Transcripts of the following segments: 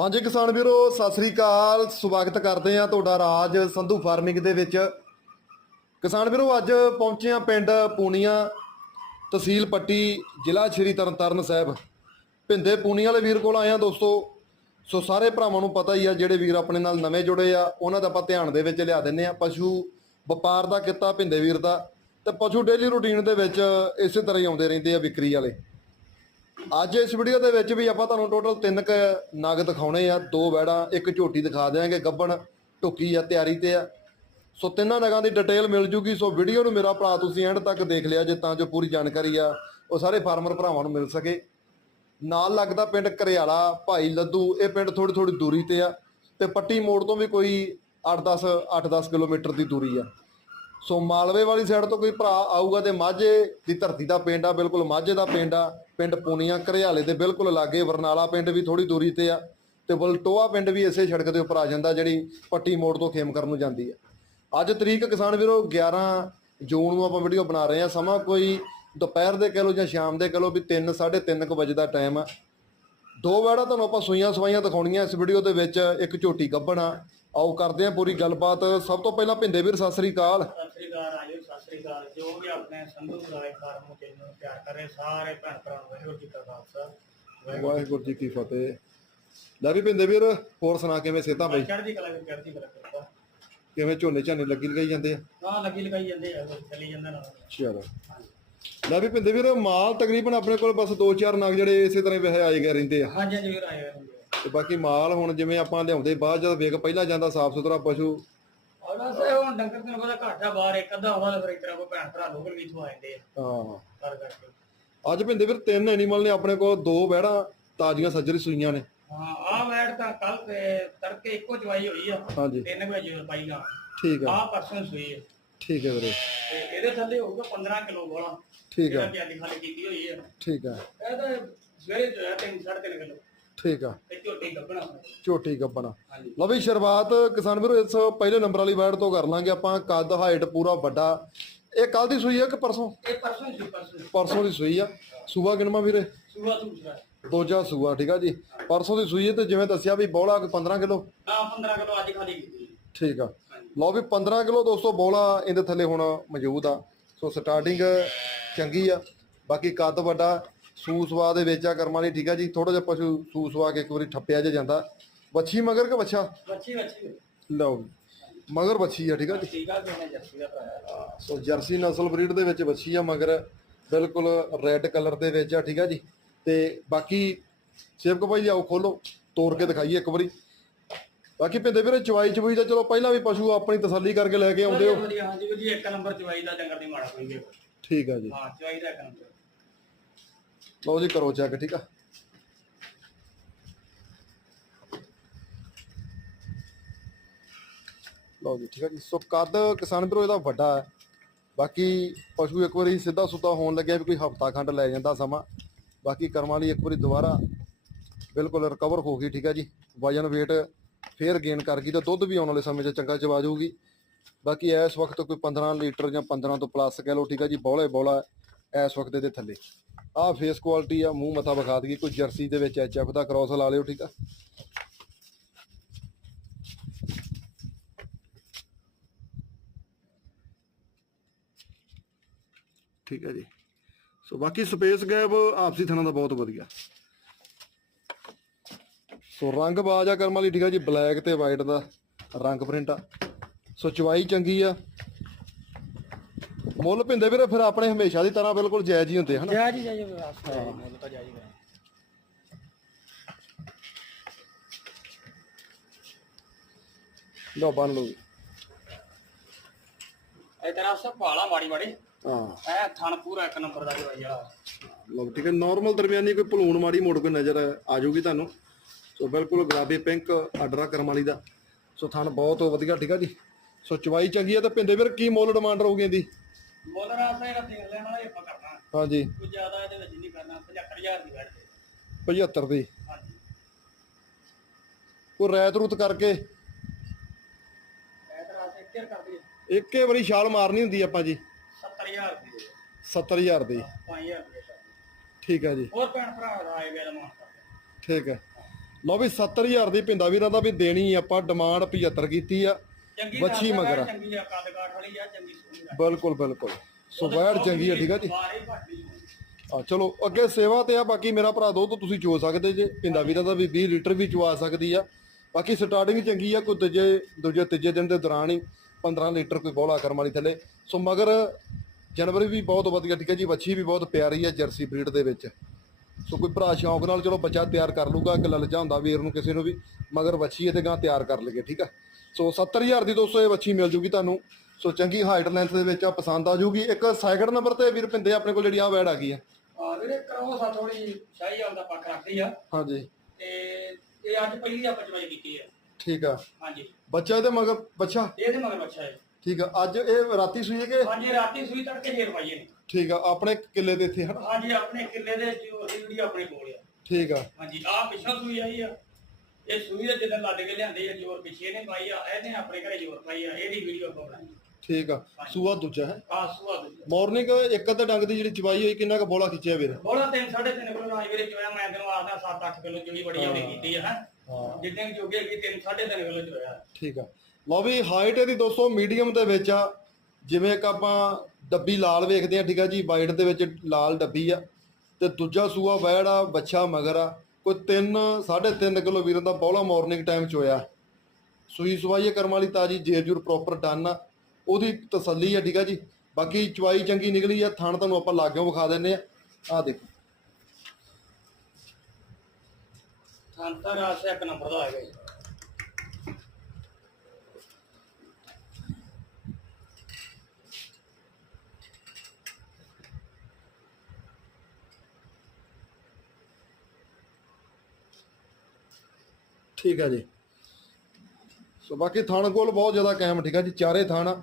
ਹਾਂਜੀ ਕਿਸਾਨ ਵੀਰੋ, ਸਤਿ ਸ੍ਰੀ ਅਕਾਲ। ਸਵਾਗਤ ਕਰਦੇ ਆ ਤੁਹਾਡਾ ਰਾਜ ਸੰਧੂ ਫਾਰਮਿੰਗ ਦੇ ਵਿੱਚ। ਕਿਸਾਨ ਵੀਰੋ, ਅੱਜ ਪਹੁੰਚੇ ਆ ਪਿੰਡ ਪੂਨੀਆਂ ਤਹਿਸੀਲ ਪੱਟੀ, ਜ਼ਿਲ੍ਹਾ ਸ਼੍ਰੀ ਤਰਨਤਾਰਨ ਸਾਹਿਬ। ਭਿੰਦੇ ਪੂਨੀ ਵਾਲੇ ਵੀਰ ਕੋਲ ਆਏ ਆ ਦੋਸਤੋ। ਸੋ ਸਾਰੇ ਭਰਾਵਾਂ ਨੂੰ ਪਤਾ ਹੀ ਆ, ਜਿਹੜੇ ਵੀਰ ਆਪਣੇ ਨਾਲ ਨਵੇਂ ਜੁੜੇ ਆ, ਉਹਨਾਂ ਦਾ ਆਪਾਂ ਧਿਆਨ ਦੇ ਵਿੱਚ ਲਿਆ ਦਿੰਨੇ ਆ ਪਸ਼ੂ ਵਪਾਰ ਦਾ ਕਿੱਤਾ ਭਿੰਦੇ ਵੀਰ ਦਾ। ਤੇ ਪਸ਼ੂ ਡੇਲੀ ਰੂਟੀਨ ਦੇ ਵਿੱਚ ਇਸੇ ਤਰ੍ਹਾਂ ਹੀ ਆਉਂਦੇ ਰਹਿੰਦੇ ਆ ਵਿਕਰੀ ਵਾਲੇ। ਅੱਜ ਇਸ ਵੀਡੀਓ ਦੇ ਵਿੱਚ ਵੀ ਆਪਾਂ ਤੁਹਾਨੂੰ ਟੋਟਲ ਤਿੰਨ ਕ ਨਗ ਦਿਖਾਉਣੇ ਆ, ਦੋ ਵੈੜਾਂ ਇੱਕ ਝੋਟੀ ਦਿਖਾ ਦਿਆਂਗੇ, ਗੱਬਣ ਟੁੱਕੀ ਆ, ਤਿਆਰੀ ਤੇ ਆ। ਸੋ ਤਿੰਨਾਂ ਨਗਾਂ ਦੀ ਡਿਟੇਲ ਮਿਲ ਜੂਗੀ, ਸੋ ਵੀਡੀਓ ਨੂੰ ਮੇਰਾ ਭਰਾ ਤੁਸੀਂ ਐਂਡ ਤੱਕ ਦੇਖ ਲਿਆ ਜੇ ਤਾਂ ਜੋ ਪੂਰੀ ਜਾਣਕਾਰੀ ਆ, ਉਹ ਸਾਰੇ ਫਾਰਮਰ ਭਰਾਵਾਂ ਨੂੰ ਮਿਲ ਸਕੇ। ਨਾਲ ਲੱਗਦਾ ਪਿੰਡ ਘਰਿਆਲਾ ਭਾਈ ਲੱਦੂ, ਇਹ ਪਿੰਡ ਥੋੜੀ ਥੋੜੀ ਦੂਰੀ ਤੇ ਆ, ਤੇ ਪੱਟੀ ਮੋੜ ਤੋਂ ਵੀ ਕੋਈ 8-10 8-10 ਕਿਲੋਮੀਟਰ ਦੀ ਦੂਰੀ ਆ। ਸੋ ਮਾਲਵੇ ਵਾਲੀ ਸਾਈਡ ਤੋਂ ਕੋਈ ਭਰਾ ਆਊਗਾ ਤੇ ਮਾਝੇ ਦੀ ਧਰਤੀ ਦਾ ਪਿੰਡ ਆ, ਬਿਲਕੁਲ ਮਾਝੇ ਦਾ ਪਿੰਡ ਆ। ਪਿੰਡ ਪੂਨੀਆਂ ਘਰਿਆਲੇ ਦੇ ਬਿਲਕੁਲ ਲਾਗੇ, ਵਰਨਾਲਾ ਪਿੰਡ ਵੀ ਥੋੜੀ ਦੂਰੀ ਤੇ ਆ ਤੇ ਬਲਟੋਆ ਪਿੰਡ ਵੀ ਇਸੇ ਸੜਕ ਦੇ ਉੱਪਰ ਆ ਜਾਂਦਾ, ਜਿਹੜੀ ਪੱਟੀ ਮੋੜ ਤੋਂ ਖੇਮਕਰ ਨੂੰ ਜਾਂਦੀ ਆ। ਅੱਜ ਤਰੀਕ ਕਿਸਾਨ ਵੀਰੋ 11 ਜੂਨ ਨੂੰ ਆਪਾਂ ਵੀਡੀਓ ਬਣਾ ਰਹੇ ਆ। ਸਮਾਂ ਕੋਈ ਦੁਪਹਿਰ ਦੇ ਕਹਿ ਲਓ ਜਾਂ ਸ਼ਾਮ ਦੇ ਕਹਿ ਲਓ ਵੀ 3 3:30 ਕੁ ਵਜੇ ਦਾ ਟਾਈਮ ਆ। ਦੋ ਵਾੜਾ ਤੁਹਾਨੂੰ ਆਪਾਂ ਸੂਈਆਂ ਸਵਾਈਆਂ ਦਿਖਾਉਣੀਆਂ ਇਸ ਵੀਡੀਓ ਦੇ ਵਿੱਚ, ਇੱਕ ਝੋਟੀ ਗੱਭਣਾ ਆਓ ਕਰਦੇ ਆ ਪੂਰੀ ਗੱਲਬਾਤ। ਸਭ ਤੋਂ ਪਹਿਲਾਂ ਭਿੰਦੇ ਵੀਰ ਸਤਿ ਸ੍ਰੀ ਅਕਾਲ। ਸਤਿ ਸ੍ਰੀ ਅਕਾਲ ਆਜੋ ਸਤਿ ਸ੍ਰੀ ਅਕਾਲ। ਜੋ ਵੀ ਆਪਣੇ ਸੰਧੂ ਰਾਏ ਫਾਰਮ ਨੂੰ ਚੈਨਲ ਨੂੰ ਪਿਆਰ ਕਰ ਰਹੇ ਸਾਰੇ ਭੈਣ ਭਰਾਵਾਂ ਨੂੰ ਵਾਹਿਗੁਰੂ ਜੀ ਕਾ ਖਾਲਸਾ। ਵਾਹਿਗੁਰੂ ਜੀ ਕੀ ਫਤਿਹ। ਲੈ ਵੀ ਭਿੰਦੇ ਵੀਰ ਹੋਰ ਸੁਣਾ ਕਿਵੇਂ ਸੇਤਾ ਬਈ? ਚੜ੍ਹਦੀ ਕਲਾ ਵਿੱਚ ਚੜ੍ਹਦੀ ਕਲਾ ਕਰਦਾ। ਕਿਵੇਂ ਝੋਨੇ ਝਾਨੇ ਲੱਗੀ ਲਗਾਈ ਜਾਂਦੇ ਆ? ਹਾਂ ਲੱਗੀ ਲਗਾਈ ਜਾਂਦੇ ਆ ਚੱਲੀ ਜਾਂਦਾ ਨਾਲ। ਚਲੋ। ਲੈ ਵੀ ਭਿੰਦੇ ਵੀਰ ਮਾਲ ਤਕਰੀਬਨ ਆਪਣੇ ਕੋਲ ਬਸ 2-4 ਨਗ ਜਿਹੜੇ ਇਸੇ ਤਰ੍ਹਾਂ ਵਹਿ ਆਏ ਗਏ ਰਹਿੰਦੇ ਆ। ਹਾਂਜੀ ਹਾਂਜੀ ਵੀਰ ਆਏ ਹੋਏ ਤੇ ਬਾਕੀ ਮਾਲ ਹੁਣ ਜਿਵੇਂ ਆਪਾਂ ਲਿਆਉਂਦੇ ਬਾਅਦ ਜਦ ਵੇਖ ਪਹਿਲਾਂ ਜਾਂਦਾ ਸਾਫ਼ ਸੁਥਰਾ ਪਸ਼ੂ। ਔਰ ਬਸ ਇਹ ਹੁਣ ਡੰਗਰ ਤੈਨੂੰ ਪਤਾ ਘੱਟ ਆ ਬਾਹਰ ਇੱਕ ਅੱਧਾ ਹੋਵਾ ਤਾਂ ਫਿਰ ਇਸ ਤਰ੍ਹਾਂ ਕੋਈ ਭੈਣ ਭਰਾ ਲੋਕਲ ਵੀ ਇੱਥੋਂ ਆ ਜਾਂਦੇ ਆ। ਹਾਂ। ਕਰ ਕਰਕੇ। ਅੱਜ ਭਿੰਦੇ ਵੀਰ ਤਿੰਨ ਐਨੀਮਲ ਨੇ ਆਪਣੇ ਕੋਲ ਦੋ ਵਹਿੜਾਂ ਤਾਜ਼ੀਆਂ ਸੱਜਰੀ ਸੂਈਆਂ ਨੇ। ਹਾਂ ਆਹ ਵੈਟ ਤਾਂ ਕੱਲ ਤੇ ਤੜਕੇ ਇੱਕੋ ਚਵਾਈ ਹੋਈ ਆ। ਹਾਂਜੀ। ਤਿੰਨ ਵਜੇ ਪਾਈਗਾ ਠੀਕ ਆ। ਆਹ ਪਰਸਨ ਸੂਈ ਹੈ ਠੀਕ ਹੈ ਵੀਰੇ। ਤੇ ਇਹਦੇ ਥੱਲੇ ਹੋਊਗਾ 15 ਕਿਲੋ ਵਾਲਾ ਠੀਕ ਆ। ਜਿਹੜਾ ਖਾਲੀ ਕੀਤੀ ਹੋਈ ਹੈ ਠੀਕ ਆ। ਇਹ ਤਾਂ ਸਵੇਰੇ ਜੋ ਹੈ ਤਿੰਨ ਸਾਢੇ ਤਿੰਨ ਕਿਲੋ। ਠੀਕ ਆ। ਤੇ ਝੋਟੀ ਗੱਬਣਾ ਹਾਂਜੀ। ਲਓ ਵੀ ਸ਼ੁਰੂਆਤ ਕਿਸਾਨ ਵੀਰੋ ਇਸ ਪਹਿਲੇ ਨੰਬਰ ਵਾਲੀ ਵੈੜ ਤੋਂ ਕਰ ਲਾਂਗੇ ਆਪਾਂ। ਕੱਦ ਹਾਈਟ ਪੂਰਾ ਵੱਡਾ। ਇਹ ਕੱਲ ਦੀ ਸੂਈ ਆ ਕਿ ਪਰਸੋਂ? ਇਹ ਪਰਸੋਂ ਸੀ ਪਰਸੋਂ ਪਰਸੋਂ ਦੀ ਸੂਈ ਆ। ਸੂਆ ਕਿਨਮਾ ਵੀਰੇ? ਸੁਬਾ ਦੂਸਰਾ। ਦੋਜਾ ਸੂਆ ਠੀਕ ਆ ਜੀ। ਪਰਸੋਂ ਦੀ ਸੂਈ ਹੈ ਤੇ ਜਿਵੇਂ ਦੱਸਿਆ ਵੀ ਬੋਲਾ 15 ਕਿਲੋ? ਆ 15 ਕਿਲੋ ਅੱਜ ਖਾਲੀ ਕੀਤੀ ਠੀਕ ਆ। ਲਓ ਵੀ 15 ਕਿਲੋ ਦੋਸਤੋ ਬੋਲਾ ਇਹਦੇ ਥੱਲੇ ਹੁਣ ਮੌਜੂਦ ਆ। ਸੋ ਸਟਾਰਟਿੰਗ ਚੰਗੀ ਆ। ਬਾਕੀ ਕੱਦ ਵੱਡਾ। ਸੂਸਵਾ ਦੇ ਵਿੱਚ ਆ ਕਰਮਾਂ ਲਈ ਠੀਕ ਆ ਜੀ? ਥੋੜਾ ਜਿਹਾ ਪਸ਼ੂ ਸੂਸਵਾ ਕੇ ਇੱਕ ਵਾਰੀ ਠੱਪਿਆ ਜੇ ਜਾਂਦਾ। ਵੱਛੀ ਮਗਰ ਕਿ ਵੱਛਾ? ਬੱਚੀ ਬੱਚੀ ਲਓ। ਮਗਰ ਵੱਛੀ ਆ ਠੀਕ ਆ ਜੀ? ਸੋ ਜਰਸੀ ਨਸਲ ਬਰੀਡ ਦੇ ਵਿੱਚ ਵੱਛੀ ਆ ਮਗਰ ਬਿਲਕੁਲ ਰੈੱਡ ਕਲਰ ਦੇ ਵਿੱਚ ਆ ਠੀਕ ਆ ਜੀ? ਤੇ ਬਾਕੀ ਸੇਵਕ ਭਾਈ ਆਓ ਖੋਲੋ ਤੋੜ ਕੇ ਦਿਖਾਈਏ ਇੱਕ ਵਾਰੀ। ਬਾਕੀ ਪਿੰਦੇ ਵੀਰੇ ਚਵਾਈ ਚਵਾਈ ਦਾ ਚਲੋ ਪਹਿਲਾਂ ਵੀ ਪਸ਼ੂ ਆਪਣੀ ਤਸੱਲੀ ਕਰਕੇ ਲੈ ਕੇ ਆਉਂਦੇ ਹੋ। ਹਾਂਜੀ ਵਧੀਆ ਇੱਕ ਨੰਬਰ ਚਵਾਈ ਦਾ ਡੰਗਰ ਦੀ ਮਾੜਾ ਕੋਈ ਠੀਕ ਆ ਜੀ। ਹਾਂ ਚਵਾਈ ਦਾ ਇੱਕ ਨੰਬਰ। ਲਓ ਜੀ, ਕਰੋ ਚੈੱਕ ਠੀਕ ਆ? ਲਓ ਜੀ, ਠੀਕ ਆ ਜੀ। ਸੋ ਕੱਦ ਕਿਸਾਨ ਵੀਰੋ, ਇਹਦਾ ਵੱਡਾ ਹੈ। ਬਾਕੀ ਪਸ਼ੂ ਇੱਕ ਵਾਰੀ ਸਿੱਧਾ ਸੁੱਧਾ ਹੋਣ ਲੱਗਿਆ ਵੀ ਕੋਈ ਹਫਤਾ ਖੰਡ ਲੈ ਜਾਂਦਾ ਸਮਾਂ। ਬਾਕੀ ਕਰਮਾਂ ਲਈ ਇੱਕ ਵਾਰੀ ਦੁਬਾਰਾ ਬਿਲਕੁਲ ਰਿਕਵਰ ਹੋ ਗਈ, ਠੀਕ ਆ ਜੀ। ਵਜਨ, weight ਫੇਰ ਗੇਨ ਕਰ ਗਈ ਤਾਂ ਦੁੱਧ ਵੀ ਆਉਣ ਵਾਲੇ ਸਮੇਂ 'ਚ ਚੰਗਾ ਚਵਾ ਜਾਊਗੀ ਬਾਕੀ ਇਸ ਵਕਤ ਕੋਈ 15 ਲੀਟਰ ਜਾਂ 15 ਤੋਂ ਪਲੱਸ ਕਹਿ ਲਓ, ਠੀਕ ਆ ਜੀ ਬੋਲੇ ਬੋਲਾ ਇਸ ਵਕਤ ਦੇ ਥੱਲੇ। ਆਹ ਫੇਸ ਕੁਆਲਿਟੀ ਆ, ਮੂੰਹ ਮੱਥਾ ਵਿਖਾ ਦਈਏ, ਕੋਈ ਜਰਸੀ ਦੇ ਵਿੱਚ ਐਚਐਫ ਦਾ ਕ੍ਰਾਸ ਲਾ ਲਿਓ, ਠੀਕ ਆ? ਠੀਕ ਹੈ ਜੀ। ਸੋ ਬਾਕੀ ਸਪੇਸ ਗੈਪ ਆਪਸੀ ਥਣਾ ਦਾ ਬਹੁਤ ਵਧੀਆ। ਸੋ ਰੰਗ ਬਾਜ ਆ ਕਰਮ ਵਾਲੀ, ਠੀਕ ਆ ਜੀ ਬਲੈਕ ਤੇ ਵਾਈਟ ਦਾ ਰੰਗ ਪ੍ਰਿੰਟ ਆ। ਸੋ ਚਵਾਈ ਚੰਗੀ ਆ। ਮੁੱਲ ਪਿੰਦੇ ਵੀਰੇ ਫਿਰ ਆਪਣੇ ਹਮੇਸ਼ਾ ਦੀ ਤਰ੍ਹਾਂ ਬਿਲਕੁਲ ਜਾਇਜ਼ ਹੀ ਹੁੰਦੇ ਹਨ? ਜੈ ਜੀ ਜੈ ਜੀ ਵਾਸਤੇ ਮੁੱਲ ਤਾਂ ਜੈ ਜੀ ਕਰਾਂ ਲਓ ਬੰਨ ਲਓ ਜੀ। ਇਹ ਤਰ੍ਹਾਂ ਸਭ ਭਾਲਾ ਮਾੜੀ ਮਾੜੀ। ਹਾਂ। ਇਹ ਥਣ ਪੂਰਾ ਇੱਕ ਨੰਬਰ ਦਾ ਚਵਾਈ ਵਾਲਾ। ਲਓ ਠੀਕ ਹੈ ਨਾਰਮਲ ਦਰਮਿਆਨੀ ਕੋਈ ਭਲੂਣ ਮਾੜੀ ਮੋੜ ਕੇ ਨਜ਼ਰ ਆ ਜਾਊਗੀ ਤੁਹਾਨੂੰ। ਸੋ ਬਿਲਕੁਲ ਗੁਲਾਬੀ ਪਿੰਕ ਆਡਰਾ ਕਰਮ ਵਾਲੀ ਦਾ। ਸੋ ਥਣ ਬਹੁਤ ਵਧੀਆ ਠੀਕ ਆ ਜੀ। ਸੋ ਚਵਾਈ ਚੰਗੀ ਆ ਤੇ ਪਿੰਦੇ ਵੀਰ ਕੀ ਮੁੱਲ ਡਿਮਾਂਡ ਰਹੂਗੀ ਇਹਦੀ? ਮੁੱਲ ਰਾਸਾ ਇਹਦਾ ਦੇਖ ਲੈਣ ਵਾਲਾ ਹੀ ਆਪਾਂ ਕਰਨਾ। ਹਾਂਜੀ। ਕੋਈ ਜ਼ਿਆਦਾ ਇਹਦੇ ਵਿੱਚ ਨਹੀਂ ਕਰਨਾ 75000 ਦੀ ਬੈਠ 75 ਦੀ। ਹਾਂਜੀ। ਕੋਈ ਰੈਤ ਰੂਤ ਕਰਕੇ ਇਹ ਤਰ੍ਹਾਂ ਸੇ ਕੇਅਰ ਕਰ ਦਈਏ ਇੱਕੇ ਵਾਰੀ ਛਾਲ ਮਾਰਨੀ ਹੁੰਦੀ ਆਪਾਂ ਜੀ। 70000 ਦੀ 70000 ਦੀ। 5000 ਦੀ ਠੀਕ ਆ ਜੀ। ਹੋਰ ਭੈਣ ਭਰਾ ਵੇਲੇ ਮਾਨ ਕਰਦੇ ਠੀਕ ਹੈ। ਲਓ ਵੀ 70000 ਦੀ ਪਿੰਦਾ ਵੀਰਾਂ ਦਾ ਵੀ ਦੇਣੀ ਆਪਾਂ ਡਿਮਾਂਡ 75 ਕੀਤੀ ਆ। ਚੰਗੀ ਵੱਛੀ ਮਗਰ ਆ। ਚੰਗੀ ਆ ਕੱਦ ਕਾਠ ਵਾਲੀ ਆ ਚੰਗੀ ਸੋਹਣੀ ਆ। ਬਿਲਕੁਲ ਬਿਲਕੁਲ। ਸੋ ਵੈੜ ਚੰਗੀ ਆ ਠੀਕ ਆ ਜੀ? ਆ ਚਲੋ ਅੱਗੇ ਸੇਵਾ ਤੇ ਆ ਬਾਕੀ ਮੇਰਾ ਭਰਾ ਦੋ ਤੋਂ ਤੁਸੀਂ ਚੋ ਸਕਦੇ ਜੇ। ਪਿੰਦਾ ਵੀਰਾਂ ਦਾ ਵੀ 20 ਲੀਟਰ ਵੀ ਚਵਾ ਸਕਦੀ ਆ। ਬਾਕੀ ਸਟਾਰਟਿੰਗ ਚੰਗੀ ਆ ਕੋਈ ਦੂਜੇ ਦੂਜੇ ਤੀਜੇ ਦਿਨ ਦੇ ਦੌਰਾਨ ਹੀ 15 ਲੀਟਰ ਕੋਈ ਬੋਲਾ ਕਰਮ ਵਾਲੀ ਥੱਲੇ। ਸੋ ਮਗਰ ਜਨਵਰੀ ਵੀ ਬਹੁਤ ਵਧੀਆ ਠੀਕ ਹੈ ਜੀ? ਵੱਛੀ ਵੀ ਬਹੁਤ ਪਿਆਰੀ ਆ ਜਰਸੀ ਬਰੀਡ ਦੇ ਵਿੱਚ। ਸੋ ਕੋਈ ਭਰਾ ਸ਼ੌਂਕ ਨਾਲ ਚਲੋ ਬੱਚਾ ਤਿਆਰ ਕਰ ਲੂਗਾ ਕਿ ਲਲਚਾ ਹੁੰਦਾ ਵੀਰ ਨੂੰ ਕਿਸੇ ਨੂੰ ਵੀ। ਮਗਰ ਵੱਛੀ ਇਹਦੇ ਗਾਂ ਤਿਆਰ ਕਰ ਲਈਏ ਠੀਕ ਆ? ਸੋ 70000 ਦੀ ਦੋਸਤੋ ਇਹ ਵੱਛੀ ਮਿਲ ਜੂਗੀ ਤੁਹਾਨੂੰ। ਸੋ ਚੰਗੀ ਹਾਈਟ ਲੈਂਥ ਦੇ ਵਿੱਚ ਆ ਪਸੰਦ ਆ ਜੂਗੀ। ਇੱਕ ਸੈਕਿੰਡ ਨੰਬਰ ਤੇ ਵੀਰ ਪਿੰਦੇ ਆਪਣੇ ਕੋਲ ਜਿਹੜੀ ਆ ਵੈੜ ਆ ਗਈ ਆ। ਆ ਵੀਰੇ ਕਰੋਸ ਆ ਥੋੜੀ ਸ਼ਾਹੀ ਵਾਲ ਦਾ ਪੱਖ ਰੱਖਦੀ ਆ। ਹਾਂਜੀ। ਤੇ ਇਹ ਅੱਜ ਪਹਿਲੀ ਆਪਾਂ ਚਵਾਈ ਕੀਤੀ ਆ। ਠੀਕ ਆ। ਹਾਂਜੀ। ਬੱਚਾ ਇਹਦੇ ਮਗਰ ਬੱਚਾ? ਇਹਦੇ ਮਗਰ ਬੱਚਾ ਹੈ। ਠੀਕ ਆ। ਅੱਜ ਇਹ ਰਾਤੀ ਸੂਈ ਕਿ? ਹਾਂਜੀ ਰਾਤੀ ਸੂਈ ਤੜਕੇ ਜੇਰ ਪਾਈਏ। ਨੇ ਠੀਕ ਆ। ਆਪਣੇ ਕਿੱਲੇ ਦੇ ਇੱਥੇ ਹਨਾ? ਹਾਂਜੀ ਆਪਣੇ ਕਿੱਲੇ ਦੇ ਜੋ ਜਿਹੜੀ ਆਪਣੇ ਕੋਲ ਆ। ਠੀਕ ਆ। ਹਾਂਜੀ ਆ ਪਿੱਛੋਂ ਸੂਈ ਆਈ ਆ। ਇਹ ਸੂਈ ਦੇ ਜਦੋਂ ਲੱਦ ਕੇ ਲਿਆਂਦੀ ਆ ਜੋਰ ਪਿੱਛੇ ਨੇ ਪਾਈ ਆ ਇਹਨੇ ਆਪਣੇ ਘਰੇ ਜੋਰ ਪਾਈ ਆ ਇਹਦੀ ਵੀਡੀਓ ਆਪਾਂ ਬਣਾਈ ਠੀਕ ਆ ਸੂਆ ਦੂਜਾ ਹੈ। ਆ ਸੂਆ ਦੇ ਮਾਰਨਿੰਗ ਇੱਕ ਅੱਧਾ ਡੰਗ ਦੀ ਜਿਹੜੀ ਚਵਾਈ ਹੋਈ ਕਿੰਨਾ ਕੁ ਬੋਲਾ ਖਿੱਚਿਆ ਵੀਰ? ਬੋਲਾ ਤਿੰਨ ਸਾਢੇ ਤਿੰਨ ਕਿਲੋ ਨਾਲ ਵੀਰੇ ਚੋਇਆ ਮੈਂ ਤੈਨੂੰ ਆਦਾ 7-8 ਕਿਲੋ ਜਿਹੜੀ ਬੜੀ ਉਹਨੇ ਕੀਤੀ ਆ ਹੈਂ। ਜਿੱਦਾਂ ਕਿ ਜੋਗੇ ਸਾਢੇ ਤਿੰਨ ਕਿਲੋ ਚੋਇਆ। ਠੀਕ ਆ। ਲਓ ਵੀ ਹਾਈਟ ਇਹਦੀ 200 ਮੀਡੀਅਮ ਦੇ ਵਿੱਚ ਆ। ਜਿਵੇਂ ਕਿ ਆਪਾਂ ਡੱਬੀ ਲਾਲ ਵੇਖਦੇ ਆ ਠੀਕ ਆ ਜੀ ਵਾਈਟ ਦੇ ਵਿੱਚ ਲਾਲ ਡੱਬੀ ਆ। ਤੇ ਦੂਜਾ ਸੂਆ ਵੈੜ ਆ ਬੱਚਾ ਮਗਰ ਆ। ਕੋਈ 3 3.5 ਕਿਲੋ ਵੀਰਾਂ ਦਾ ਬੌਲਾ ਮਾਰਨਿੰਗ ਟਾਈਮ ਚ ਹੋਇਆ। ਸੂਈ ਸਵਾਈ ਇਹ ਕਰਮ ਵਾਲੀ ਤਾਜੀ ਜੇਜੂਰ ਪ੍ਰੋਪਰ ਡਨ ਆ। ਉਹਦੀ ਤਸੱਲੀ ਆ, ਠੀਕ ਆ ਜੀ। ਬਾਕੀ ਚਵਾਈ ਚੰਗੀ ਨਿਕਲੀ ਆ, ਥਣ ਤੁਹਾਨੂੰ ਆਪਾਂ ਲਾਗਿਓ ਵਿਖਾ ਦਿੰਨੇ ਆ। ਆ ਦੇਖੋ। ਸੰਤਰ ਆਸੇ ਇੱਕ ਨੰਬਰ ਦਾ ਹੈਗਾ ਜੀ। ਠੀਕ ਹੈ ਜੀ। ਸੋ ਬਾਕੀ ਥਣ ਕੋਲ ਬਹੁਤ ਜ਼ਿਆਦਾ ਕਾਇਮ ਠੀਕ ਹੈ ਜੀ ਚਾਰੇ ਥਣ। ਆ,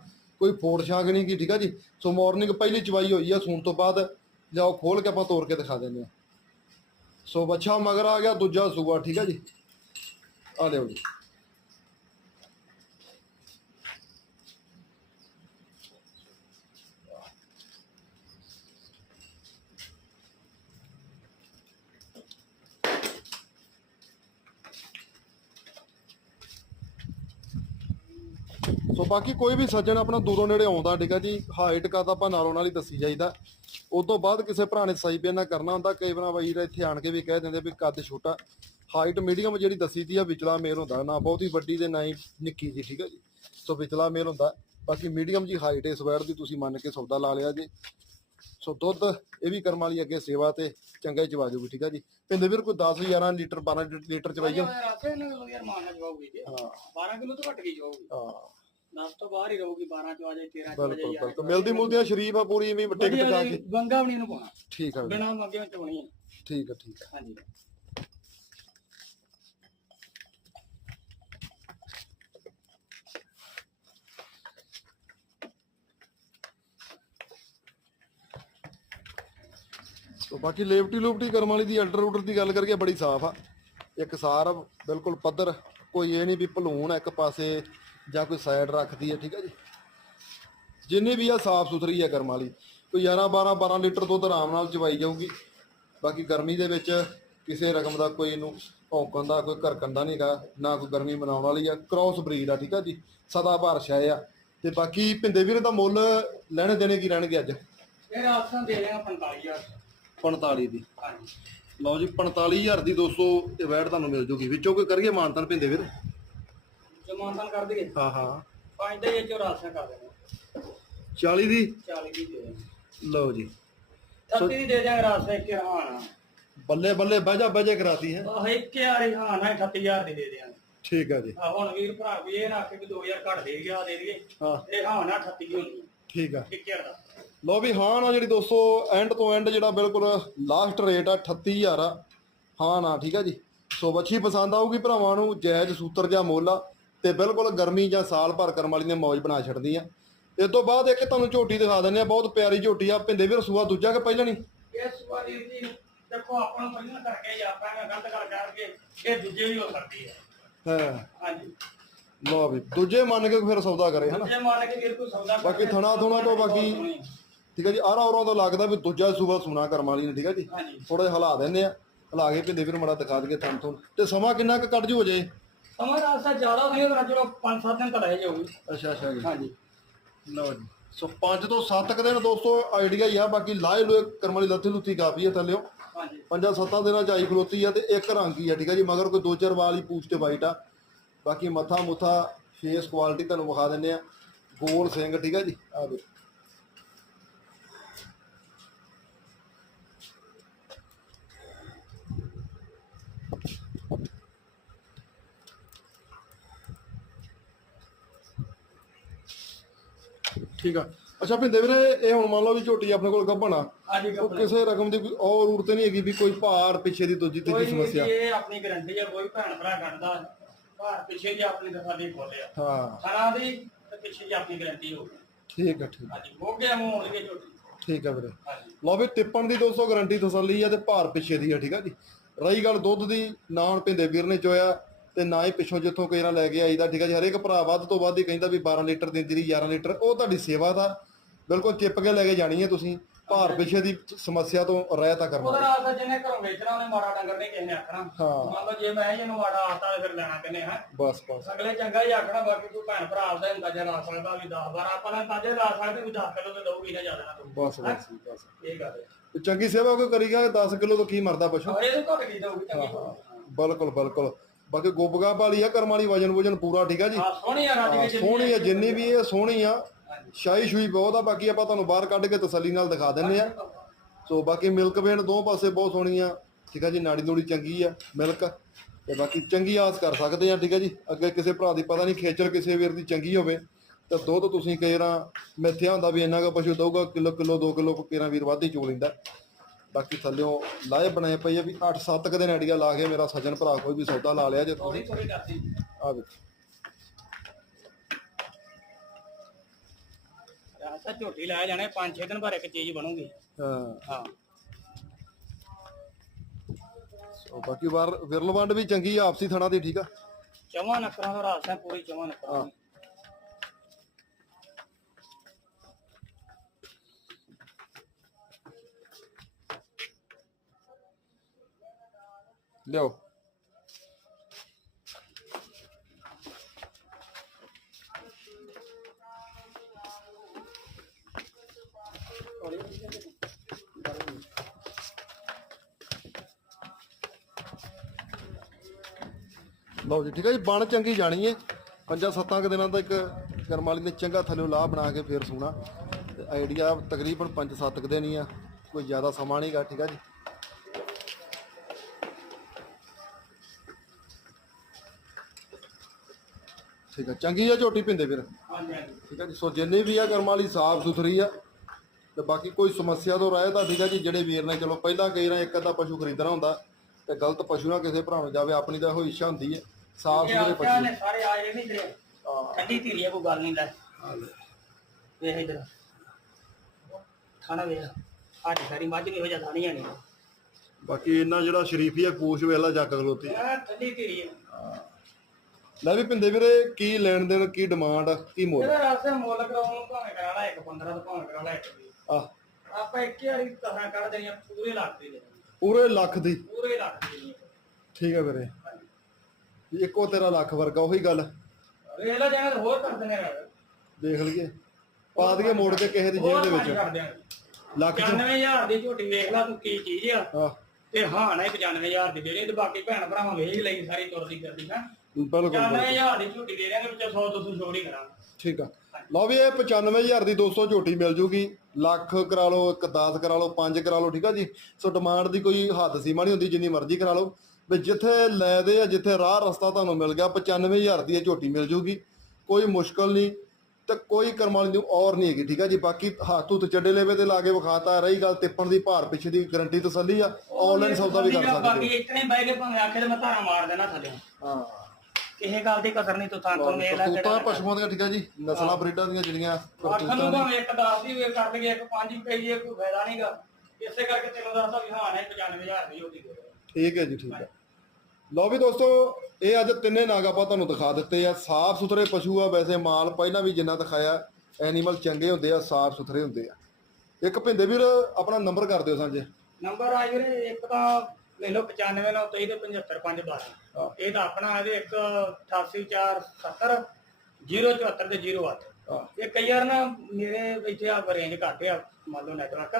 ਕੋਈ ਫੋੜ ਛਾਂਗ ਨਹੀਂ ਕੀ ਠੀਕ ਹੈ ਜੀ। ਸੋ ਮਾਰਨਿੰਗ ਪਹਿਲੀ ਚਵਾਈ ਹੋਈ ਆ ਸੂਣ ਤੋਂ ਬਾਅਦ ਜਾਓ ਖੋਲ ਕੇ ਆਪਾਂ ਤੋੜ ਕੇ ਦਿਖਾ ਦਿੰਦੇ ਆ ਸੋ ਬੱਚਾ ਮਗਰ ਆ ਗਿਆ ਦੂਜਾ ਸੂਆ ਠੀਕ ਹੈ ਜੀ। ਆ ਲਿਓ ਜੀ। ਸੋ ਬਾਕੀ ਕੋਈ ਵੀ ਸੱਜਣ ਆਪਣਾ ਦੂਰੋਂ ਨੇੜੇ ਆਉਂਦਾ ਠੀਕ ਆ ਜੀ ਹਾਈਟ ਕਾ ਤਾਂ ਆਪਾਂ ਨਾਲੋਂ ਨਾਲ ਹੀ ਦੱਸੀ ਜਾਈਦਾ। ਉਸ ਤੋਂ ਬਾਅਦ ਕਿਸੇ ਭਰਾ ਨੇ ਸਹੀ ਬਿਆਨਾ ਕਰਨਾ ਹੁੰਦਾ ਕਈ ਵਾਰ ਬਾਈ ਇੱਥੇ ਆਣ ਕੇ ਵੀ ਕਹਿ ਦਿੰਦੇ ਵੀ ਕੱਦ ਛੋਟਾ। ਹਾਈਟ ਮੀਡੀਅਮ ਜਿਹੜੀ ਦੱਸੀ ਦੀ ਆ ਵਿਚਲਾ ਮੇਲ ਹੁੰਦਾ ਨਾ ਬਹੁਤੀ ਵੱਡੀ ਤੇ ਨਾ ਹੀ ਨਿੱਕੀ ਜੀ ਠੀਕ ਆ ਜੀ। ਸੋ ਵਿਚਲਾ ਮੇਲ ਹੁੰਦਾ ਬਾਕੀ ਮੀਡੀਅਮ ਜੀ ਹਾਈਟ ਇਸ ਵੈਰ ਦੀ ਤੁਸੀਂ ਮੰਨ ਕੇ ਸੌਦਾ ਲਾ ਲਿਆ ਜੀ। ਸੋ ਦੁੱਧ ਇਹ ਵੀ ਕਰਮ ਵਾਲੀ ਅੱਗੇ ਸੇਵਾ ਤੇ ਚੰਗਾ ਹੀ ਚਵਾ ਜੂਗੀ ਠੀਕ ਆ ਜੀ। ਪਿੰਦੇ ਵੀਰ ਕੋਈ 10 11 ਲੀਟਰ 12 ਲੀਟਰ ਚਵਾਈਏ ਰਾਸੇ ਨੇ ਕਿਲੋ ਯਾਰ ਮਾਰਨਾ ਜਵਾਉਗੀ ਜੀ। ਹਾਂ। 12 ਕਿਲੋ ਤੋਂ ਘੱਟ ਗਈ ਜਾਊਗੀ ਹਾਂ। 10 ਤੋਂ ਬਾਹਰ ਹੀ ਰਹੂਗੀ 12 ਚ ਆ ਜਾਏ 13 ਚ ਆ ਬਿਲਕੁਲ। ਬਿਲਕੁਲ ਮਿਲਦੀ ਮੁਲਦੀ ਸ਼ਰੀਫ ਆ ਪੂਰੀ ਐਵੇਂ ਟਿਕ ਟਕਾ ਕੇ। ਗੰਗਾ ਵੀ ਨਹੀਂ ਨੂੰ ਪਾਉਣਾ। ਠੀਕ ਆ ਵੀਰ, ਬਿਨਾ ਮੰਗੇ ਵਿੱਚ ਹੋਣੀ ਹੈ। ਠੀਕ ਆ ਠੀਕ ਆ। ਹਾਂਜੀ। ਸੋ ਬਾਕੀ ਲੇਵਟੀ ਲੂਪਟੀ ਕਰਮ ਵਾਲੀ ਦੀ ਅਲਟਰ ਉਲਟਰ ਦੀ ਗੱਲ ਕਰਕੇ ਬੜੀ ਸਾਫ਼ ਆ। ਇੱਕ ਸਾਰ ਬਿਲਕੁਲ ਪੱਧਰ ਕੋਈ ਇਹ ਨਹੀਂ ਵੀ ਭਲੂਣ ਆ ਇੱਕ ਪਾਸੇ ਜਾਂ ਕੋਈ ਸਾਈਡ ਰੱਖਦੀ ਹੈ ਠੀਕ ਹੈ ਜੀ? ਜਿੰਨੀ ਵੀ ਆ ਸਾਫ਼ ਸੁਥਰੀ ਆ ਕਰਮ ਵਾਲੀ। ਕੋਈ 11 12 12 ਲੀਟਰ ਦੁੱਧ ਆਰਾਮ ਨਾਲ ਚਵਾਈ ਜਾਊਗੀ। ਬਾਕੀ ਗਰਮੀ ਦੇ ਵਿੱਚ ਕਿਸੇ ਰਕਮ ਦਾ ਕੋਈ ਇਹਨੂੰ ਭੌਂਕਣ ਦਾ ਕੋਈ ਘਰਕਣ ਦਾ ਨਹੀਂਗਾ ਨਾ ਕੋਈ ਗਰਮੀ ਮਨਾਉਣ ਵਾਲੀ ਆ। ਕ੍ਰਾਸ ਬਰੀਡ ਆ ਠੀਕ ਆ ਜੀ? ਸਦਾ ਭਾਰ ਸ਼ੈ ਆ। ਤੇ ਬਾਕੀ ਭਿੰਦੇ ਵੀਰੇ ਦਾ ਮੁੱਲ ਲੈਣੇ ਦੇਣੇ ਕੀ ਰਹਿਣਗੇ ਅੱਜ? ਇਹ ਰਾਸਾਂ ਦੇ ਦੇਗਾ 45000 45 ਦੀ। ਹਾਂਜੀ। ਲਓ ਜੀ 45000 ਦੀ ਦੋਸਤੋ ਇਹ ਵੈਟ ਤੁਹਾਨੂੰ ਮਿਲ ਜੂਗੀ। ਵਿੱਚੋਂ ਕੋਈ ਕਰੀਏ ਮਾਨਤਨ ਭਿੰਦੇ ਵੀਰ? ਜਮਾਨਤਨ ਕਰ ਦਈਏ। ਹਾਂ ਹਾਂ। ਪੰਜ ਦੇ ਵਿੱਚੋਂ ਰਾਸਾਂ ਕਰ ਦੇਣਾ 40 ਦੀ? 40 ਦੀ ਦੇ ਦੇਣਾ। ਲਓ ਜੀ। 30 ਦੀ ਦੇ ਦਿਆਂਗੇ ਰਾਸਾਂ ਇੱਕ ਹਾਨਾ ਬੱਲੇ ਬੱਲੇ ਬਹਿਜਾ ਬਹਿਜਾ ਕਰਾਤੀ ਹੈ। ਆਹ ਇੱਕ ਹਾਰੇ ਹਾਨਾ 38000 ਦੀ ਦੇ ਦਿਆਂਗੇ। ਠੀਕ ਆ ਜੀ। ਆ ਹੁਣ ਵੀਰ ਭਰਾ ਵੀ ਇਹ ਨਾ ਕਿ 2000 ਘੱਟ ਦੇ ਗਿਆ ਦੇ ਦਈਏ। ਹਾਂ। ਇਹ ਹਾਨਾ 38 ਹੋਣੀ ਠੀਕ ਆ। ਇੱਕ ਹਜ਼ਾਰ ਦਾ। ਲਓ ਵੀ ਹਾਂ ਨਾ ਜਿਹੜੀ ਦੋਸਤੋ ਐਂਡ ਤੋਂ ਐਂਡ ਜਿਹੜਾ ਬਿਲਕੁਲ ਲਾਸਟ ਰੇਟ ਆ 38000 ਆ। ਹਾਂ ਨਾ ਠੀਕ ਆ ਜੀ। ਸੋ ਬੱਚੀ ਪਸੰਦ ਆਊਗੀ ਭਰਾਵਾਂ ਨੂੰ ਜਾਇਜ਼ ਸੂਤਰ ਜਾਂ ਮੁੱਲ। ਤੇ ਬਿਲਕੁਲ ਗਰਮੀ ਜਾਂ ਸਾਲ ਭਰ ਕਰਮ ਵਾਲੀ ਨੇ ਮੌਜ ਬਣਾ ਛੱਡਦੀ ਆ। ਇਸ ਤੋਂ ਬਾਅਦ ਇੱਕ ਤੁਹਾਨੂੰ ਝੋਟੀ ਦਿਖਾ ਦਿੰਦੇ ਆ ਬਹੁਤ ਪਿਆਰੀ ਝੋਟੀ ਆ। ਭਿੰਦੇ ਵੀਰ ਸੂਆ ਦੂਜਾ ਕਿ ਪਹਿਲਾਂ ਨਹੀਂ ਇਸ ਵਾਰੀ ਜੀ ਦੇਖੋ ਆਪਾਂ ਨੂੰ ਪਹਿਲਾਂ ਕਰਕੇ ਆਪਾਂ ਗਲਤ ਗੱਲ ਕਰਕੇ ਇਹ ਦੂਜੇ ਵੀ ਹੋ ਸਕਦੀ ਹੈ ਹਾਂ। ਹਾਂਜੀ। ਲਓ ਵੀ ਦੂਜੇ ਮੰਨ ਕੇ ਫਿਰ ਸੌਦਾ ਕਰੇ ਹਨਾ? ਜੇ ਮੰਨ ਕੇ ਵੀਰ ਕੋਈ ਸੌਦਾ ਬਾਕੀ ਥਣਾ ਥੁਣਾ ਤੋਂ ਬਾਕੀ ਠੀਕ ਹੈ ਜੀ ਆਰਾ ਔਰਾਂ ਤੋਂ ਲੱਗਦਾ ਵੀ ਦੂਜਾ ਸੂਬਾ ਸੁਨਾ ਕਰਮ ਵਾਲੀ ਨੇ ਠੀਕ ਹੈ ਜੀ? ਥੋੜੇ ਹਿਲਾ ਦਿੰਦੇ ਆ। ਹਲਾ ਕੇ ਪਿੰਦੇ ਵੀਰ ਮੜਾ ਦਿਖਾ ਦਈਏ ਥਣ ਤੋਂ ਤੇ ਸਮਾਂ ਕਿੰਨਾ ਕੁ ਕੱਢ ਜੂ ਜੇ ਸਮਾਂ ਦਾ ਜ਼ਿਆਦਾ ਨਹੀਂ ਹੋਣਾ ਚਲੋ 5-7 ਦਿਨ ਰਹਿ ਜਾਊਗੀ ਅੱਛਾ ਅੱਛਾ ਜੀ। ਹਾਂਜੀ। ਲਓ ਜੀ। ਸੋ 5 ਤੋਂ 7 ਕ ਦਿਨ ਦੋਸਤੋ ਆਈਡੀਆ ਹੀ ਆ ਬਾਕੀ ਲਾਏ ਲੋਏ ਕਰਮ ਵਾਲੀ ਲੱਥੀ ਲੁੱਥੀ ਕਾਫੀ ਹੈ ਥੱਲਿਓ। ਹਾਂਜੀ। ਪੰਜਾਂ ਸੱਤਾਂ ਦਿਨਾਂ ਚ ਆਈ ਖਲੋਤੀ ਆ ਤੇ ਇੱਕ ਰੰਗ ਹੀ ਆ ਠੀਕ ਆ ਜੀ ਮਗਰ ਕੋਈ ਦੋ ਚਾਰ ਵਾਲ ਹੀ ਪੂਛ ਤੇ ਵਾਈਟ ਆ। ਬਾਕੀ ਮੱਥਾ ਮੁੱਥਾ ਫੇਸ ਕੁਆਲਿਟੀ ਤੁਹਾਨੂੰ ਵਿਖਾ ਦਿੰਨੇ ਆ। ਗੋਲ ਸਿੰਘ ਠੀਕ ਆ ਜੀ ਆ ਵੇ ਠੀਕ ਆ। ਅੱਛਾ ਭਿੰਦੇ ਵੀਰੇ ਇਹ ਹੁਣ ਮੰਨ ਲਓ ਵੀ ਝੋਟੀ ਆਪਣੇ ਕੋਲ ਗੱਭਣਾ ਹਾਂਜੀ ਉਹ ਕਿਸੇ ਰਕਮ ਦੀ ਕੋਈ ਔਰ ਉਰਤ ਨਹੀਂ ਹੈਗੀ ਵੀ ਕੋਈ ਭਾਰ ਪਿੱਛੇ ਦੀ ਦੂਜੀ ਤੀਜੀ ਨਹੀਂ ਸਮੱਸਿਆ। ਇਹ ਆਪਣੀ ਗਰੰਟੀ ਹੈ ਕੋਈ ਭੈਣ ਭਰਾ ਕੱਢਦਾ ਬਾਹਰ ਪਿੱਛੇ ਜੀ ਆਪਣੀ ਦਫਾਲੀ ਖੋਲਿਆ ਹਾਂ। ਖਾਣਾ ਦੀ ਤੇ ਪਿੱਛੇ ਜੀ ਆਪਣੀ ਗਰੰਟੀ ਹੋ ਗਈ। ਠੀਕ ਆ ਠੀਕ ਹਾਂਜੀ ਹੋ ਗਿਆ ਮੂੰਹ ਹੋਣਗੇ ਝੋਟੀ। ਠੀਕ ਆ ਵੀਰੇ। ਹਾਂਜੀ। ਲਓ ਵੀ ਟਿੱਪਣ ਦੀ 200 ਗਾਰੰਟੀ ਤਸੱਲੀ ਆ ਤੇ ਭਾਰ ਪਿੱਛੇ ਦੀ ਆ ਠੀਕ ਆ ਜੀ। ਰਹੀ ਗੱਲ ਦੁੱਧ ਦੀ ਨਾਨ ਪਿੰਦੇ ਵੀਰ ਨੇ ਚੋਇਆ। ਤੇ ਨਾ ਹੀ ਪਿੱਛੋਂ ਜਿੱਥੋਂ ਕਈ ਨਾਲ ਲੈ ਕੇ ਆਈਦਾ ਠੀਕ ਆ ਜੀ? ਹਰੇਕ ਭਰਾ ਵੱਧ ਤੋਂ ਵੱਧ ਹੀ ਕਹਿੰਦਾ ਵੀ 12 ਲੀਟਰ ਦਿੰਦੀ ਰਹੀ 11 ਲੀਟਰ ਉਹ ਤੁਹਾਡੀ ਸੇਵਾ ਦਾ ਬਿਲਕੁਲ ਚਿੱਪ ਕੇ ਲੈ ਕੇ ਜਾਣੀ ਹੈ ਤੁਸੀਂ। ਭਾਰ ਪਿੱਛੇ ਦੀ ਸਮੱਸਿਆ ਤੋਂ ਰਹਿਤ ਉਹਦਾ ਕਰਨਾ। ਰਾਤ ਦਾ ਜਿਹਨੇ ਘਰੋਂ ਵੇਚਣਾ ਉਹਨੇ ਮਾੜਾ ਡੰਗਰ ਨਹੀਂ ਕਿਸੇ ਨੇ ਆਖਣਾ। ਹਾਂ। ਮੰਨ ਲਓ ਜੇ ਮੈਂ ਇਹਨੂੰ ਮਾੜਾ ਆਤਾ ਤੇ ਫਿਰ ਲੈਣਾ ਕਿੰਨੇ ਹੈ? ਬਸ ਬਸ। ਅਗਲੇ ਚੰਗਾ ਹੀ ਆਖਣਾ ਬਾਕੀ ਕੋਈ ਭੈਣ ਭਰਾ ਆਪਦਾ ਅੰਦਾਜ਼ਾ ਲਾ ਸਕਦਾ ਵੀ 10 12 ਆਪਾਂ ਨੇ ਅੰਦਾਜ਼ੇ ਲਾ ਸਕਦੇ ਵੀ 10 ਕਿਲੋ ਤੇ ਦਊਗੀ ਨਾ ਜ਼ਿਆਦਾ ਨਾ ਬਸ ਬਸ ਬਸ। ਇਹ ਗੱਲ ਹੈ। ਤੇ ਚੰਗੀ ਸੇਵਾ ਕੋਈ ਕਰੀਗਾ 10 ਕਿਲੋ ਤੋਂ ਕੀ ਮਰਦਾ ਪਸ਼ੂ ਘੱਟ ਦਊਗੀ ਚੰਗੀ ਬਿਲਕੁਲ ਬਿਲਕੁਲ। ਬਾਕੀ ਗੋਬਗਾ ਵਾਲੀ ਆ ਕਰਮ ਵਾਲੀ ਵਜਨ ਵਜਨ ਪੂਰਾ ਠੀਕ ਆ ਜੀ? ਸੋਹਣੀ ਆ ਰੱਜ ਜਿੰਨੀ ਸੋਹਣੀ ਆ ਜਿੰਨੀ ਵੀ ਇਹ ਸੋਹਣੀ ਆ। ਸ਼ਾਹੀ ਸ਼ੂਈ ਬਹੁਤ ਆ ਬਾਕੀ ਆਪਾਂ ਤੁਹਾਨੂੰ ਬਾਹਰ ਕੱਢ ਕੇ ਤਸੱਲੀ ਨਾਲ ਦਿਖਾ ਦਿੰਨੇ ਆ। ਸੋ ਬਾਕੀ ਮਿਲਕ ਵੇਨ ਦੋ ਪਾਸੇ ਬਹੁਤ ਸੋਹਣੀ ਆ ਠੀਕ ਆ ਜੀ ਨਾੜੀ ਨੂੜੀ ਚੰਗੀ ਆ ਮਿਲਕ। ਤੇ ਬਾਕੀ ਚੰਗੀ ਆਸ ਕਰ ਸਕਦੇ ਆ ਠੀਕ ਆ ਜੀ ਅੱਗੇ ਕਿਸੇ ਭਰਾ ਦੀ ਪਤਾ ਨਹੀਂ ਖੇਚਲ ਕਿਸੇ ਵੀਰ ਦੀ ਚੰਗੀ ਹੋਵੇ ਤਾਂ ਦੁੱਧ ਤੁਸੀਂ ਕੇਰਾ ਮਿੱਥਿਆ ਹੁੰਦਾ ਵੀ ਇੰਨਾ ਕੁ ਪਸ਼ੂ ਦਊਗਾ ਕਿਲੋ ਕਿਲੋ 2 ਕਿਲੋ ਕੇਰਾ ਵੀਰ ਵੱਧ ਚੋ ਲੈਂਦਾ। ਬਾਕੀ ਥੱਲਿਓਂ ਲਾਏ ਬਣਾਏ ਪਈ ਆ ਵੀ 8-7 ਕ ਦਿਨ ਆਈਡੀਆ ਲਾ ਕੇ ਮੇਰਾ ਸੱਜਣ ਭਰਾ ਕੋਈ ਵੀ ਸੌਦਾ ਲਾ ਲਿਆ ਜੇ ਤੁਸੀਂ ਆ ਵੇਖੋ। ਤਾਂ ਝੋਟੀ ਲੈ ਜਾਣੇ 5-6 ਦਿਨ ਬਾਅਦ ਇੱਕ ਚੀਜ਼ ਬਣੂਗੀ। ਹਾਂ। ਹਾਂ। ਸੋ ਬਾਕੀ ਵਾਰ ਵਿਰਲਵੰਡ ਵੀ ਚੰਗੀ ਆ ਆਪਸੀ ਥਣਾ ਦੀ ਠੀਕ ਆ? ਚਵਾਂ ਨਕਰਾਂ ਦਾ ਰਾਸ ਹੈ ਪੂਰੀ ਚਵਾਂ ਨਕਰਾਂ ਲਿਓ ਲਓ ਜੀ, ਠੀਕ ਹੈ ਜੀ, ਬਣ ਚੰਗੀ ਜਾਣੀ ਏ। ਪੰਜਾਂ ਸੱਤਾਂ ਕੁ ਦਿਨਾਂ ਦਾ ਇੱਕ ਕਰਮ ਵਾਲੀ ਨੇ ਚੰਗਾ ਥੱਲੇ ਲਾਹ ਬਣਾ ਕੇ ਫੇਰ ਸੋਣਾ। ਤੇ ਆਈਡੀਆ ਤਕਰੀਬਨ 5-7 ਕੁ ਦਿਨ ਹੀ ਆ, ਕੋਈ ਜ਼ਿਆਦਾ ਸਮਾਂ ਨਹੀਂਗਾ ਠੀਕ ਆ ਜੀ। ਠੀਕ ਆ ਚੰਗੀ ਆ ਝੋਟੀ ਪਿੰਦੇ ਹਾਂਜੀ ਠੀਕ ਹੈ ਜੀ ਸੋ ਜਿੰਨੀ ਵੀ ਆ ਕਰਮ ਵਾਲੀ ਸਾਫ਼ ਸੁਥਰੀ ਆ ਤੇ ਬਾਕੀ ਕੋਈ ਸਮੱਸਿਆ ਤੋਂ ਰਹਿ ਤਾਂ ਠੀਕ ਹੈ ਜੀ ਜਿਹੜੇ ਵੀਰ ਨੇ ਚਲੋ ਪਹਿਲਾਂ ਕਈ ਨਾ ਇੱਕ ਅੱਧਾ ਪਸ਼ੂ ਖਰੀਦਣਾ ਹੁੰਦਾ ਤੇ ਗਲਤ ਪਸ਼ੂ ਨਾ ਕਿਸੇ ਭਰਾ ਨੂੰ ਜਾਵੇ ਆਪਣੀ ਤਾਂ ਇਹੋ ਇੱਛਾ ਹੁੰਦੀ ਹੈ ਸਾਫ਼ ਸੁਥਰੇ ਪਸ਼ੂ। ਨੇ ਸਾਰੇ ਆਏ ਨਹੀਂ ਤੇਰੇ ਹਾਂ। ਠੰਡੀ ਧੀਰੀ ਆ ਕੋਈ ਗੱਲ ਨਹੀਂ ਲੈ। ਵੇਖ ਇਧਰ। ਖਾਣਾ ਵੇਖ। ਸਾਡੀ ਸਾਰੀ ਮੱਝ ਨਹੀਂ ਹੋ ਜਾ ਥਾਣੀਆਂ ਨਹੀਂ ਬਾਕੀ ਇਹਨਾਂ ਜਿਹੜਾ ਸ਼ਰੀਫੀ ਆ ਕੂਸ਼ ਵੇਲਾ ਜੱਗ ਖਲੋਤੀ ਇਹ ਠੰਡੀ ਧੀਰੀ ਆ। ਲੈ ਵੀ ਪਿੰਦੇ ਵੀਰੇ ਕੀ ਲੈਣ ਦੇਣ ਕੀ ਡਿਮਾਂਡ ਕੀ ਮੁੱਲ? ਇਹਦਾ ਰਾਸੇ ਮੁੱਲ ਕਰਾਉਣ ਨੂੰ ਭਾਵੇਂ ਕਰਾਣਾ ਇੱਕ 15 ਤੋਂ ਭਾਵੇਂ ਕਰਾਣਾ। ਆ ਆਪਾਂ ਇੱਕ ਵਾਰੀ ਤਹਾਂ ਕੱਢ ਦੇਣੀਆਂ ਪੂਰੇ ਲੱਖ ਦੀ ਦੇ ਦੇਣੀ। ਪੂਰੇ ਲੱਖ ਦੀ? ਪੂਰੇ ਲੱਖ ਦੀ ਦੇਣੀ। ਠੀਕ ਹੈ ਵੀਰੇ। ਇੱਕੋ ਤੇਰਾ ਲੱਖ ਵਰਗਾ ਉਹੀ ਗੱਲ। ਵੇਖ ਲੈ ਜਾਣਾ ਹੋਰ ਕਰ ਦਿੰਦੇ ਨੇ ਦੇਖ ਲਈਏ। ਪਾ ਦਈਏ ਮੋੜ ਕੇ ਕਿਸੇ ਦੀ ਜੇਬ ਦੇ ਵਿੱਚ। ਲੱਖ ਚ। 95000 ਦੀ ਝੋਟੀ ਵੇਖ ਲੈ ਤੂੰ ਕੀ ਚੀਜ਼ ਆ। ਆ ਤੇ ਹਾਂ ਨਾ 95000 ਦੀ ਦੇ। ਦੇ ਤੇ ਬਾਕੀ ਭੈਣ ਭਰਾਵਾਂ ਵੇਖ ਲਈ ਸਾਰੀ ਤੁਰਦੀ ਕਰਦੀ ਹੈ। ਬਿਲਕੁਲ ਬਿਲਕੁਲ। 95000 ਦੀ ਝੋਟੀ ਦੇ ਦੇਣਗੇ ਵਿੱਚ 100 200 ਛੋੜ ਹੀ ਕਰਾਂਗੇ। ਠੀਕ ਆ। ਲਓ ਵੀ ਇਹ 95000 ਦੀ 200 ਝੋਟੀ ਮਿਲ ਜੂਗੀ। ਲੱਖ ਕਰਾ ਲਓ ਇੱਕ 10 ਕਰਾ ਲਓ 5 ਕਰਾ ਲਓ ਠੀਕ ਆ ਜੀ? ਸੋ ਡਿਮਾਂਡ ਦੀ ਕੋਈ ਹੱਦ ਸੀਮਾ ਨਹੀਂ ਹੁੰਦੀ ਜਿੰਨੀ ਮਰਜ਼ੀ ਕਰਾ ਲਓ। ਵੀ ਜਿੱਥੇ ਲੈ ਦੇ ਆ ਜਿੱਥੇ ਰਾਹ ਰਸਤਾ ਤੁਹਾਨੂੰ ਮਿਲ ਗਿਆ 95000 ਦੀ ਇਹ ਝੋਟੀ ਮਿਲ ਜੂਗੀ। ਕੋਈ ਮੁਸ਼ਕਲ ਨਹੀਂ ਤੇ ਕੋਈ ਕਰਮ ਵਾਲੀ ਦੀ ਔਰ ਨਹੀਂ ਹੈਗੀ ਠੀਕ ਆ ਜੀ? ਬਾਕੀ ਹੱਥ ਹੁੱਥ ਚੱਡੇ ਲੈਵੇ ਤੇ ਲਾ ਕੇ ਵਿਖਾਤਾ ਰਹੀ ਗੱਲ ਤਿੱਪਣ ਦੀ ਭਾਰ ਪਿੱਛੇ ਦੀ ਗਾਰੰਟੀ ਤਸੱਲੀ ਆ ਆਨਲਾਈਨ ਸੌਦਾ ਵੀ ਕਰ ਸਕਦੇ ਬਾਕੀ ਇਤਨੇ ਬਹਿ ਕੇ ਭਾਵੇਂ ਆਖੇ ਤੇ ਮੈਂ ਧਾਰਾ ਮਾਰ ਦੇਣਾ ਥੱਲੇ। ਹੋ ਹਾਂ। ਕਿਸੇ ਗੱਲ ਦੀ ਕਸਰ ਨਹੀਂ ਤੂੰ ਥਾਂ ਤੋਂ ਵੇਖ ਲੈ ਕਰਤੂਤਾਂ ਪਸ਼ੂਆਂ ਦੀਆਂ ਠੀਕ ਆ ਜੀ ਨਸਲਾਂ ਬਰੀਡਾਂ ਦੀਆਂ ਜਿਹੜੀਆਂ ਅੱਠ ਨੂੰ ਭਾਵੇਂ ਇੱਕ 10 ਦੀ ਵੇ ਕਰ ਲਈਏ ਇੱਕ 5 ਵੀ ਕਹੀਏ ਕੋਈ ਫਾਇਦਾ ਨਹੀਂਗਾ ਇਸੇ ਕਰਕੇ ਤੈਨੂੰ ਦੱਸਦਾ ਵੀ ਹਾਂ ਨੇ 95000 ਦੀ ਝੋਟੀ ਦੇ ਦੇ ਠੀਕ ਹੈ ਜੀ ਠੀਕ ਹੈ। ਲਓ ਵੀ ਦੋਸਤੋ ਇਹ ਅੱਜ ਤਿੰਨੇ ਨਾਗ ਆਪਾਂ ਤੁਹਾਨੂੰ ਦਿਖਾ ਦਿੱਤੇ ਆ। ਸਾਫ਼ ਸੁਥਰੇ ਪਸ਼ੂ ਆ ਵੈਸੇ ਮਾਲ ਪਹਿਲਾਂ ਵੀ ਜਿੰਨਾ ਦਿਖਾਇਆ ਐਨੀਮਲ ਚੰਗੇ ਹੁੰਦੇ ਆ ਸਾਫ਼ ਸੁਥਰੇ ਹੁੰਦੇ ਆ। ਇੱਕ ਭਿੰਦੇ ਵੀਰ ਆਪਣਾ ਨੰਬਰ ਕਰ ਦਿਓ ਸਾਂਝੇ। ਨੰਬਰ ਆ ਵੀਰੇ ਇੱਕ ਤਾਂ ਲੈ ਲਓ 95 ਨਾਲ 23 ਤੇ 75 5 12 ਹਾਂ। ਇਹਦਾ ਆਪਣਾ ਇਹਦੇ ਇੱਕ 88470 074 ਤੇ 08 ਹਾਂ ਇਹ ਕਈ ਵਾਰ ਨਾ ਮੇਰੇ ਇੱਥੇ ਆ ਰੇਂਜ ਘੱਟ ਆ, ਮੰਨ ਲਓ ਨੈਟਵਰਕ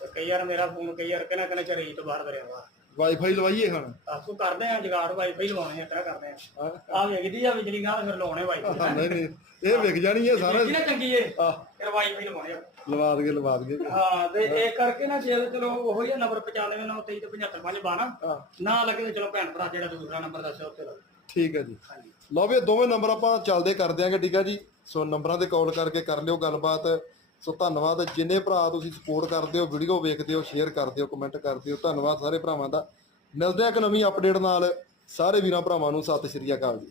ਤੇ ਕਈ ਵਾਰ ਮੇਰਾ ਫੋਨ ਕਈ ਵਾਰ ਕਹਿੰਦਾ ਕਿਨਾ ਚ ਰੇਂਜ ਤੋਂ ਬਾਹਰ ਕਰਿਆ ਵਾ। ਵਾਈਫਾਈ ਲਵਾਈਏ ਹੁਣ। ਆਸੂ ਕਰਦੇ ਆ ਜਗਾੜ ਵਾਈਫਾਈ ਲਵਾਉਣੇ ਆ ਤਰਾ ਕਰਦੇ ਆ। ਹਾਂ। ਆ ਵੇਖਦੀ ਆ ਬਿਜਲੀ ਨਾਲ ਫਿਰ ਲਾਉਣੇ ਹਾਂ, ਵਾਈਫਾਈ ਨਹੀਂ ਨਹੀਂ ਇਹ ਵਿਕ ਜਾਣੀ ਹੈ ਸਾਰਾ। ਨਾ ਚੰਗੀ ਏ ਫਿਰ ਵਾਈਫਾਈ ਲਵਾਉਣੇ ਆ। ਲਵਾ ਦਗੇ ਲਵਾ ਦਗੇ ਹਾਂ ਤੇ ਇਹ ਕਰਕੇ ਨਾ ਜੇ ਚਲੋ ਉਹੋ ਹੀ ਨੰਬਰ 95 ਨਾਲ 23 ਤੇ 75 5 12 ਹਾਂ। ਨਾ ਲੱਗੇ ਤੇ ਚਲੋ ਭੈਣ ਭਰਾ ਜਿਹੜਾ ਦੂਸਰਾ ਨੰਬਰ ਦੱਸਿਆ ਉੱਤੇ ਲਓ ਠੀਕ ਹੈ ਜੀ। ਲਓ ਵੀ ਦੋਵੇਂ ਨੰਬਰ ਆਪਾਂ ਚੱਲਦੇ ਕਰ ਦਿਆਂਗੇ ਠੀਕ ਆ ਜੀ। ਸੋ ਨੰਬਰਾਂ ਤੇ ਕਾਲ ਕਰਕੇ ਕਰ ਲਿਓ ਗੱਲਬਾਤ। ਸੋ ਧੰਨਵਾਦ, ਜਿੰਨੇ ਭਰਾ ਤੁਸੀਂ ਸਪੋਰਟ ਕਰਦੇ ਹੋ ਵੀਡੀਓ ਵੇਖਦੇ ਹੋ ਸ਼ੇਅਰ ਕਰਦੇ ਹੋ ਕਮੈਂਟ ਕਰਦੇ ਹੋ, ਧੰਨਵਾਦ ਸਾਰੇ ਭਰਾਵਾਂ ਦਾ। ਮਿਲਦੇ ਆ ਇੱਕ ਨਵੀਂ ਅਪਡੇਟ ਨਾਲ। ਸਾਰੇ ਵੀਰਾਂ ਭਰਾਵਾਂ ਨੂੰ ਸਤਿ ਸ਼੍ਰੀ ਅਕਾਲ ਜੀ।